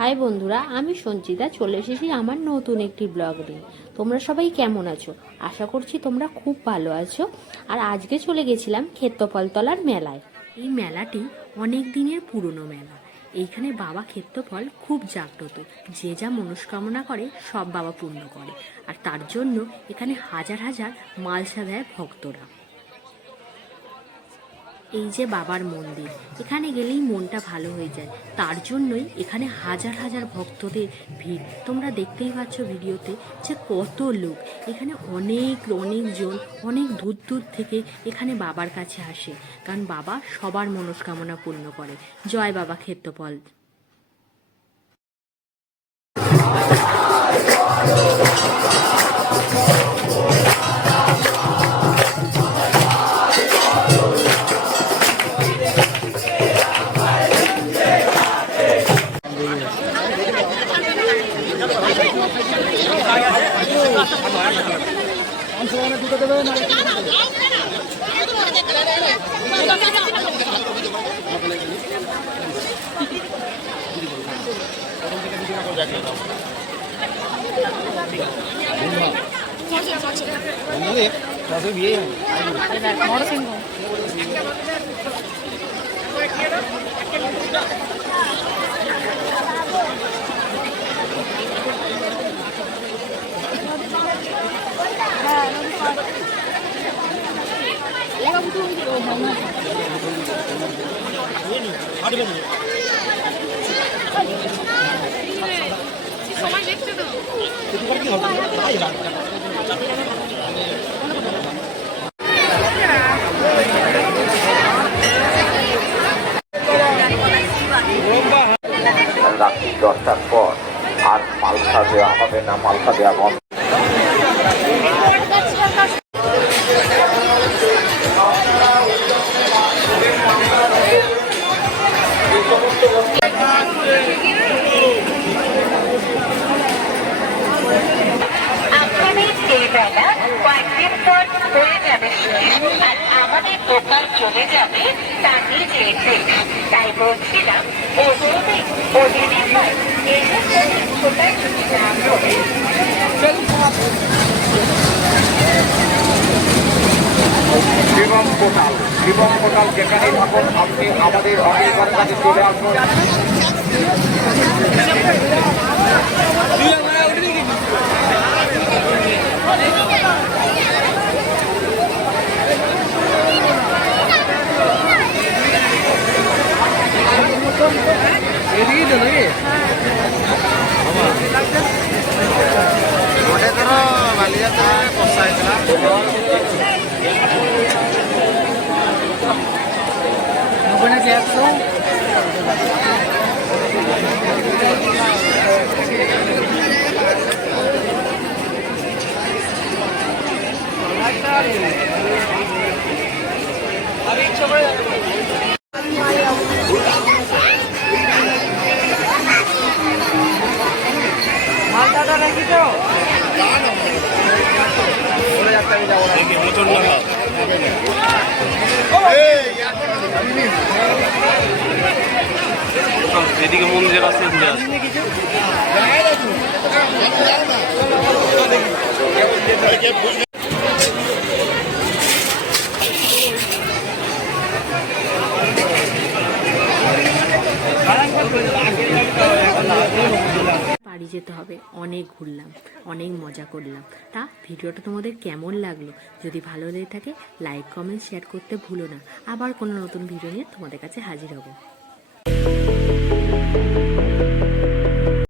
High বন্ধুরা, আমি সঞ্চিতা চলে এসেছি আমার নতুন একটি ব্লগ নিয়ে। তোমরা সবাই কেমন আছো? আশা করছি তোমরা খুব ভালো আছো। আর আজকে চলে গেছিলাম ক্ষেত্রফলতলার মেলায়। এই মেলাটি অনেক দিনের পুরনো মেলা। এইখানে বাবা ক্ষেত্রফল খুব জাগ্রত। যে যা মনস্কামনা করে সব বাবা পূর্ণ করে। আর তার জন্য এখানে হাজার হাজার মালসা দেয় ভক্তরা। এই যে বাবার মন্দির, এখানে গেলেই মনটা ভালো হয়ে যায়। তার জন্যই এখানে হাজার হাজার ভক্তদের ভিড়। তোমরা দেখতেই পাচ্ছ ভিডিওতে যে কত লোক। এখানে অনেকজন অনেক দূর দূর থেকে এখানে বাবার কাছে আসে, কারণ বাবা সবার মনস্কামনা পূর্ণ করে। জয় বাবা ক্ষেত্রফল। রাত্রি 10টার পর আর মালসা দেওয়া হবে না, মালসা দেওয়া বন্ধ। কয়েকদিন পর হয়ে যাবে আর আমাদের দোকান চলে যাবে তার নিজে তাই বলছিলাম ওদেরই হয় এদের যদি ছোটাছুটি না করে শিবম পোর্টাল যেখানে থাকুন আপনি আমাদের অফিসের কাছে চলে আসুন। এদিকেই তো নাকি ଗୋଟେ ଥର ବାଲିଯାତ୍ରାରେ ବର୍ଷା ହେଇଥିଲା। মালদাটা নাকি তো এদিকে মন্দিরের রাস্তায় ঘুরে আসে। বাড়ি যেতে হবে। অনেক ঘুরলাম, অনেক মজা করলাম। তা ভিডিওটা তোমাদের কেমন লাগলো? যদি ভালো লেগে থাকে লাইক কমেন্ট শেয়ার করতে ভুলো না। আবার কোনো নতুন ভিডিও নিয়ে তোমাদের কাছে হাজির হব।